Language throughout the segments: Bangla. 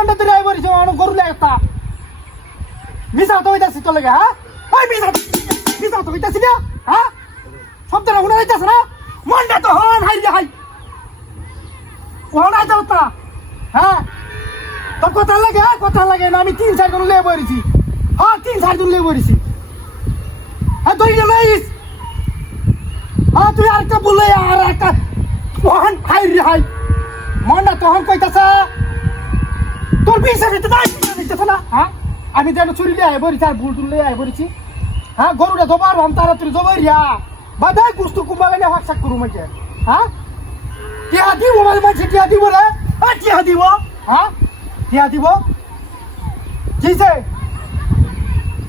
ঘণ্টা ধরে আই বলিস অন গরু লাগতা মিসা তো হইতাছি চলে গে হ্যাঁ? ওই মিসা মিসা তো হইতাছি না হ্যাঁ? শব্দটা উনা হইতাছে না? মনটা তো হন, হাই রে হাই। ওনা যাওতা হ্যাঁ? তো কথা লাগে হ্যাঁ? কথা লাগে না, আমি তিন, চার জন লেয়ে বইছি হ্যাঁ তিন, চার জন লেয়ে বইছি হ্যাঁ তুই না হ্যাঁ তুই আরেকটা বলে, আর একটা, ওহান, হাই রে হাই। মনটা তখন কইতাছে। তোর বিয়ে দিতে দাই দিতেছ না হ্যাঁ? আমি যেন চুরি লিয়ে আয় বলেছি ভুল টুল লিয়ে হ্যাঁ গরুটা জবার হম তারা তুই জবরিয়া বাদাই গুস্তু কুমালে না হাক করু মাঝে হ্যাঁ? টিয়া দিব মানে মাঝে টিয়া দিব রে। টিয়া দিব। হ্যাঁ? টিয়া দিব। কিসে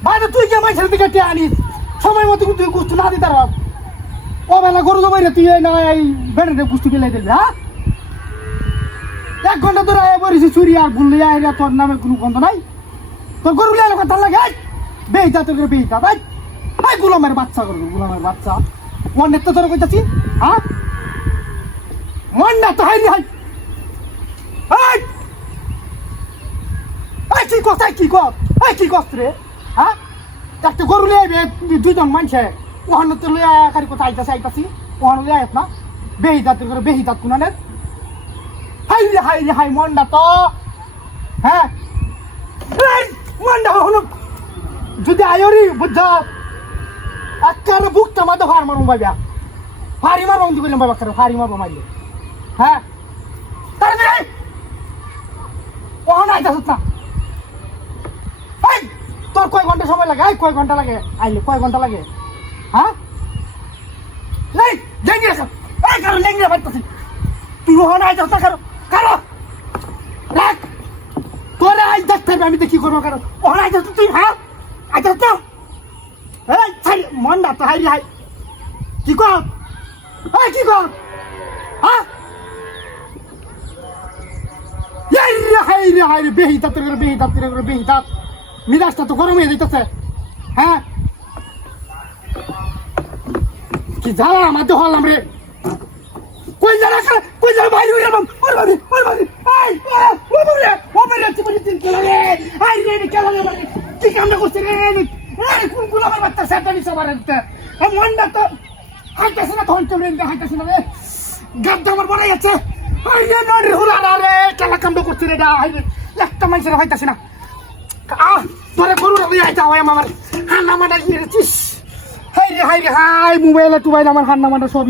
বাইরে তুই যে মাঝের দিকে টিয়া আনিস, সময় মতো তুই গুস্তু না দিতে ও বেলা গরু জবাই রে, তুই না এই বেড়ে গুস্তু গেলে দিবি হ্যাঁ? এক ঘণ্টা ধরে আয় বলেছি চুরি আর ভুললে আয় তোর নামে কোনো গন্ধ নাই। তোর গরু লিয়ে কথা লাগে বেইতা তোর করে বেইতা ভাই ভাই গোলামের বাচ্চা করব গোলামের বাচ্চা। মনের তো তোর কইতাছি হ্যাঁ? না তো হাই। হাই কি কথা কি কর এই, কি কষ্ট রে হ্যাঁ? একটা গরু লিয়ে আইবে দুইজন মানুষে, ওখানে তো লিয়ে কারি কথা আইতাছে, আইতাছি, ওখানে লিয়ে আইত না। বেহিদাত তোর করে বেহিদাত কোনানের হাই হাই রে, হাই মন্ডা তো। হ্যাঁ? মন্ডা হলো যদি আয়রি বুঝছ? একেবারে বুকটা মাঝে ফার মারুম ভাবিয়া ফারি মারবো আমি বললাম বাবা করে ফারি মারবো মারলে হ্যাঁ? তাড়াতাড়ি ওখানে আইতাছ না? তোর কয় ঘণ্টা সময় লাগে? এই, কয় ঘণ্টা লাগে? আইলে কয় ঘণ্টা লাগে? হ্যাঁ? এই লেঙ্গি রাখ এই কারও লেঙ্গি রাখতেছি তুই ওখানে আইতাছ না কারও? কারও রাখ তোরে আই দেখতে হবে আমি তো কি করব কারও ওখানে আইতাছ তুই হ্যাঁ? আইতাছ তো। এই, ছাড়ি মন না তো হাই হাই। কি কর? এই, কি কর? হ্যাঁ? হাই রে হাই রে, বেহি দাঁত বেহি দাঁত বেহি দাঁত মিরাজটা তো গরম হয়ে যাইতেছে হ্যাঁ? কি জ্বালা আমাদের হলাম রে। কই যারা কই যারা ভাই হইরা বাম ওর বাড়ি ওর বাড়ি আই ও বলে ও বলে তুমি রে আই রে রে কেলা রে কোন কোন আমার বাচ্চা সেটা নিছে বারে এ মন্ডা তো হাইতাছে না তখন রে হাইতাছে না রে গাদ্দা আমার বড় আই রে রে হুলা না রে কেলা কামনা করছিস রে আই রে একটা মানুষের হইতাছে না আহ তোরে গরু রে আইতা হয় আমার হান্না মানা ইয়ে চিস হাই রে হাই রে হাই মোবাইলে টুবাইল আমার হান্না মানা সবই